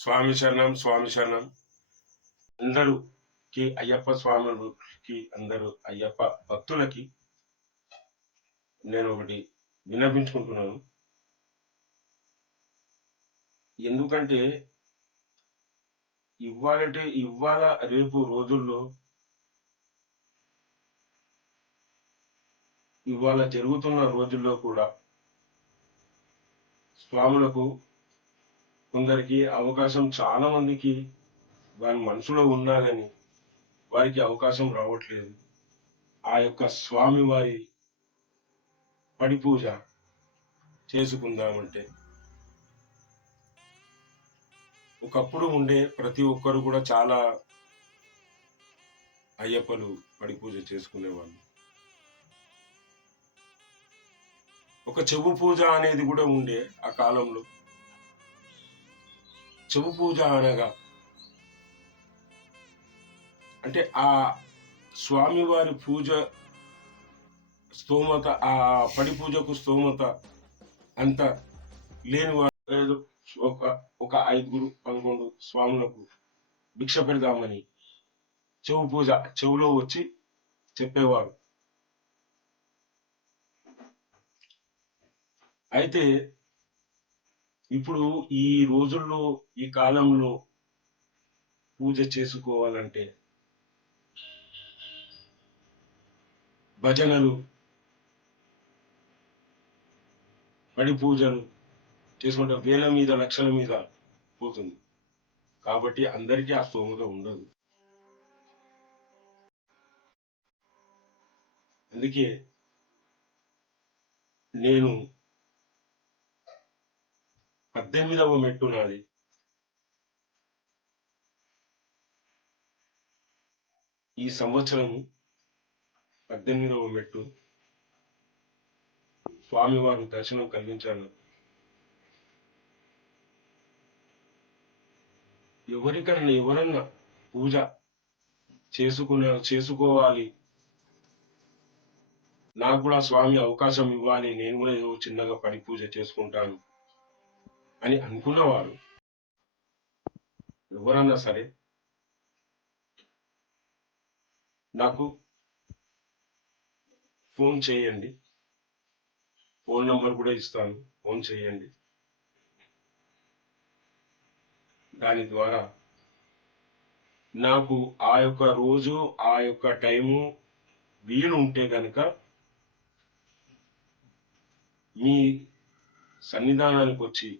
స్వామి శరణం, స్వామి శరణం. అందరూకి అయ్యప్ప స్వాములకి, అందరూ అయ్యప్ప భక్తులకి నేను ఒకటి విన్నపించుకుంటున్నాను. ఎందుకంటే ఇవాళ రేపు రోజుల్లో ఇవాళ జరుగుతున్న రోజుల్లో కూడా స్వాములకు కొందరికి అవకాశం, చాలా మందికి వారి మనసులో ఉన్నా కానీ వారికి అవకాశం రావట్లేదు. ఆ యొక్క స్వామి వారి పడి పూజ చేసుకుందామంటే ఒకప్పుడు ఉండే ప్రతి ఒక్కరు కూడా చాలా అయ్యప్పలు పడి పూజ చేసుకునేవాళ్ళు. ఒక చెవు పూజ అనేది కూడా ఉండే ఆ కాలంలో. చెవు పూజ అనగా అంటే ఆ స్వామివారి పూజ స్తోమత, ఆ పడి పూజకు స్తోమత అంత లేని వారు ఒక 5-11 స్వాములకు భిక్ష పెడదామని చెవు పూజ చెవులో వచ్చి చెప్పేవారు. అయితే ఇప్పుడు ఈ రోజుల్లో, ఈ కాలంలో పూజ చేసుకోవాలంటే భజనలు, పడి పూజలు చేసుకుంటే వేల మీద లక్షల మీద పోతుంది. కాబట్టి అందరికీ ఆ స్తోమత ఉండదు. అందుకే నేను 18వ మెట్టు నాది. ఈ సంవత్సరం 18వ మెట్టు. స్వామివారి దర్శనం కలిగించాను. ఎవరన్నా పూజ చేసుకోవాలి, నాకు కూడా స్వామి అవకాశం ఇవ్వాలి, నేను కూడా ఏదో చిన్నగా పడి పూజ చేసుకుంటాను అని అనుకున్నవారు ఎవరన్నా సరే నాకు ఫోన్ చేయండి. ఫోన్ నంబర్ కూడా ఇస్తాను, ఫోన్ చేయండి. దాని ద్వారా నాకు ఆ యొక్క రోజు, ఆ యొక్క టైము వీలు ఉంటే కనుక మీ సన్నిధానానికి వచ్చి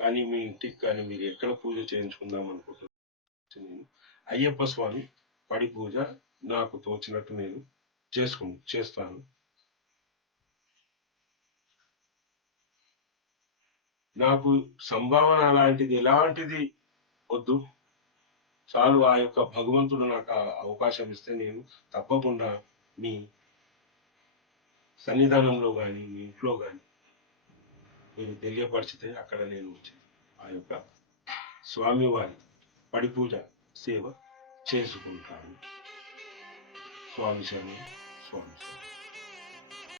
కానీ, మీ ఇంటికి కానీ, మీరు ఎక్కడ పూజ చేయించుకుందాం అనుకుంటున్నాను, అయ్యప్ప స్వామి పడి పూజ నాకు తోచినట్టు నేను చేస్తాను. నాకు సంభావన అలాంటిది ఎలాంటిది వద్దు, చాలు ఆ యొక్క భగవంతుడు నాకు అవకాశం ఇస్తే నేను తప్పకుండా మీ సన్నిధానంలో కానీ, మీ ఇంట్లో కానీ మీరు తెలియపరిచితే అక్కడ నేను వచ్చి ఆ యొక్క స్వామివారి పడి పూజ సేవ చేసుకుంటాను. స్వామి శరణం, స్వామి శరణం.